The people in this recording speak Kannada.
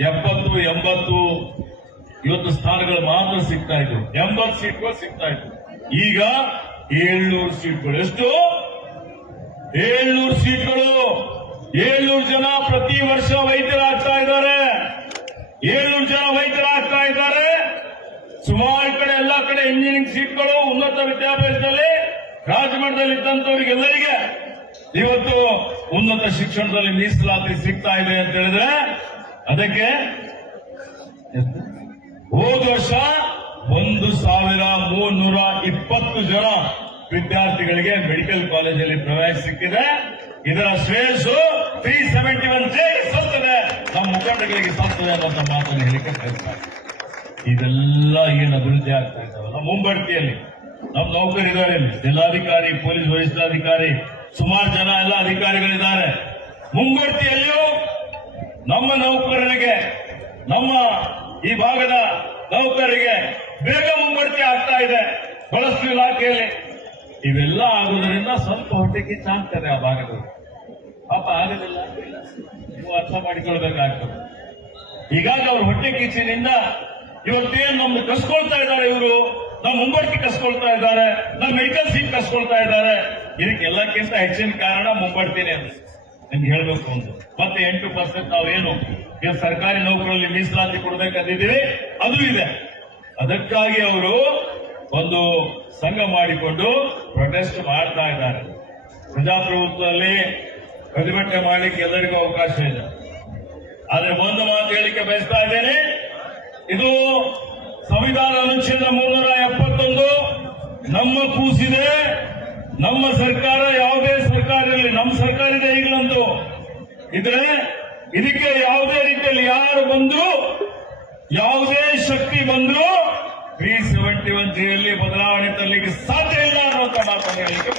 ಎಪ್ಪತ್ತು, ಎಂಬತ್ತು, ಇವತ್ತು ಸ್ಥಾನಗಳು ಮಾತ್ರ ಸಿಗ್ತಾ ಇದ್ರು. ಎಂಬತ್ತು ಸೀಟ್ಗಳು ಸಿಗ್ತಾ ಇದ್ರು. ಈಗ ಏಳ್ನೂರು ಸೀಟ್ಗಳು. ಎಷ್ಟು? ಏಳ್ನೂರು ಸೀಟ್ಗಳು. ಏಳ್ನೂರು ಜನ ಪ್ರತಿ ವರ್ಷ ವೈದ್ಯರಾಗ್ತಾ ಇದ್ದಾರೆ. ಏಳ್ನೂರು ಜನ ವೈದ್ಯರಾಗ್ತಾ ಇದ್ದಾರೆ. ಸುಮಾರು ಕಡೆ ಎಲ್ಲ ಕಡೆ ಇಂಜಿನಿಯರಿಂಗ್ ಸೀಟ್ಗಳು ಉನ್ನತ ವಿದ್ಯಾಭ್ಯಾಸದಲ್ಲಿ ರಾಜಮಠದಲ್ಲಿ ಇದ್ದಂತವರಿಗೆಲ್ಲರಿಗೆ ಇವತ್ತು ಉನ್ನತ ಶಿಕ್ಷಣದಲ್ಲಿ ಮೀಸಲಾತಿ ಸಿಗ್ತಾ ಇದೆ ಅಂತ ಹೇಳಿದ್ರೆ ಅದಕ್ಕೆ? ಹೋದ ವರ್ಷ ಒಂದು ಸಾವಿರ ಮೂನ್ನೂರ ಇಪ್ಪತ್ತು ಜನ ವಿದ್ಯಾರ್ಥಿಗಳಿಗೆ ಮೆಡಿಕಲ್ ಕಾಲೇಜಲ್ಲಿ ಪ್ರವೇಶ ಸಿಕ್ಕಿದೆ. ಇದರ ಶ್ರೇಯಸ್ಸು ತ್ರೀ ಸೆವೆಂಟಿ ಒನ್ ಸತ್ತದೆ ನಮ್ಮ ಮುಖಂಡಗಳಿಗೆ ಸತ್ತದೆ ಅನ್ನೋ ಮಾತನ್ನು ಹೇಳಿಕೆ ಕಳಿಸ್ತಾರೆ ಇದೆಲ್ಲ ಏನು ಅಭಿವೃದ್ಧಿ ಆಗ್ತಾ ಇದ್ದಾವಲ್ಲ? ಮುಂಬಡ್ತಿಯಲ್ಲಿ ನಮ್ಮ ನೌಕರಿದ್ದಾರೆ ಜಿಲ್ಲಾಧಿಕಾರಿ, ಪೊಲೀಸ್ ವರಿಷ್ಠಾಧಿಕಾರಿ, ಸುಮಾರು ಜನ ಎಲ್ಲ ಅಧಿಕಾರಿಗಳಿದ್ದಾರೆ. ಮುಂಬಡ್ತಿಯಲ್ಲಿಯೂ ನಮ್ಮ ನೌಕರರಿಗೆ, ನಮ್ಮ ಈ ಭಾಗದ ನೌಕರರಿಗೆ ಬೇಗ ಮುಂಬಡ್ತಿ ಆಗ್ತಾ ಇದೆ. ಬಹಳಷ್ಟು ಇಲಾಖೆಯಲ್ಲಿ ಇವೆಲ್ಲ ಆಗುವುದರಿಂದ ಸ್ವಲ್ಪ ಹೊಟ್ಟೆ ಕಿಚ್ಚಾಗ್ತದೆ ಆ ಭಾಗದಲ್ಲಿ ಪಾಪ ಆಗೋದಿಲ್ಲ. ನೀವು ಅರ್ಥ ಮಾಡಿಕೊಳ್ಬೇಕಾಗ್ತದೆ. ಹೀಗಾಗಿ ಅವ್ರ ಹೊಟ್ಟೆ ಕಿಚ್ಚಿನಿಂದ ಇವತ್ತೇನು ನಮ್ದು ಕಸ್ಕೊಳ್ತಾ ಇದ್ದಾರೆ ಇವರು? ನಮ್ಮ ಮುಂಬಡ್ತಿ ಕಸ್ಕೊಳ್ತಾ ಇದ್ದಾರೆ. ನಮ್ಮ ಮೆಡಿಕಲ್ ಸೀಟ್ ಕಸ್ಕೊಳ್ತಾ ಇದ್ದಾರೆ. ಇದಕ್ಕೆಲ್ಲಕ್ಕಿಂತ ಹೆಚ್ಚಿನ ಕಾರಣ ಮುಂಬಡ್ತೀನಿ ಅಂತ. ನಿಮ್ಗೆ ಹೇಳಬೇಕು ಅಂತ ಮತ್ತೆ ಎಂಟು ಪರ್ಸೆಂಟ್ ನಾವೇನು ಈಗ ಸರ್ಕಾರಿ ನೌಕರಲ್ಲಿ ಮೀಸಲಾತಿ ಕೊಡಬೇಕಂದಿದ್ದೀವಿ, ಅದು ಇದೆ. ಅದಕ್ಕಾಗಿ ಅವರು ಒಂದು ಸಂಘ ಮಾಡಿಕೊಂಡು ಪ್ರೊಟೆಸ್ಟ್ ಮಾಡ್ತಾ ಇದ್ದಾರೆ. ಪ್ರಜಾಪ್ರಭುತ್ವದಲ್ಲಿ ಪ್ರತಿಭಟನೆ ಮಾಡಲಿಕ್ಕೆ ಎಲ್ಲರಿಗೂ ಅವಕಾಶ ಇದೆ. ಆದ್ರೆ ಒಂದು ಮಾತು ಹೇಳಿಕೆ ಬಯಸ್ತಾ ಇದ್ದೇನೆ, ಇದು ಸಂವಿಧಾನ ಅನುಚ್ಛೇದ ಮೂರ್ನೂರ ಎಪ್ಪತ್ತೊಂದು, ನಮ್ಮ ಕೂಸಿದೆ, ನಮ್ಮ ಸರ್ಕಾರ ನಮ್ಮ ಸರ್ಕಾರ ಇದೆ ಈಗಲಂತೂ ಇದ್ರೆ ಇದಕ್ಕೆ ಯಾವುದೇ ರೀತಿಯಲ್ಲಿ ಯಾರು ಬಂದ್ರು, ಯಾವುದೇ ಶಕ್ತಿ ಬಂದ್ರು ತ್ರೀ ಸೆವೆಂಟಿ ಒನ್ ಜಿಯಲ್ಲಿ ಬದಲಾವಣೆ ತರಲಿಕ್ಕೆ ಸಾಧ್ಯ ಇಲ್ಲ ಅನ್ನುವಂತ ಮಾತನ್ನು ಹೇಳಿಕೆ.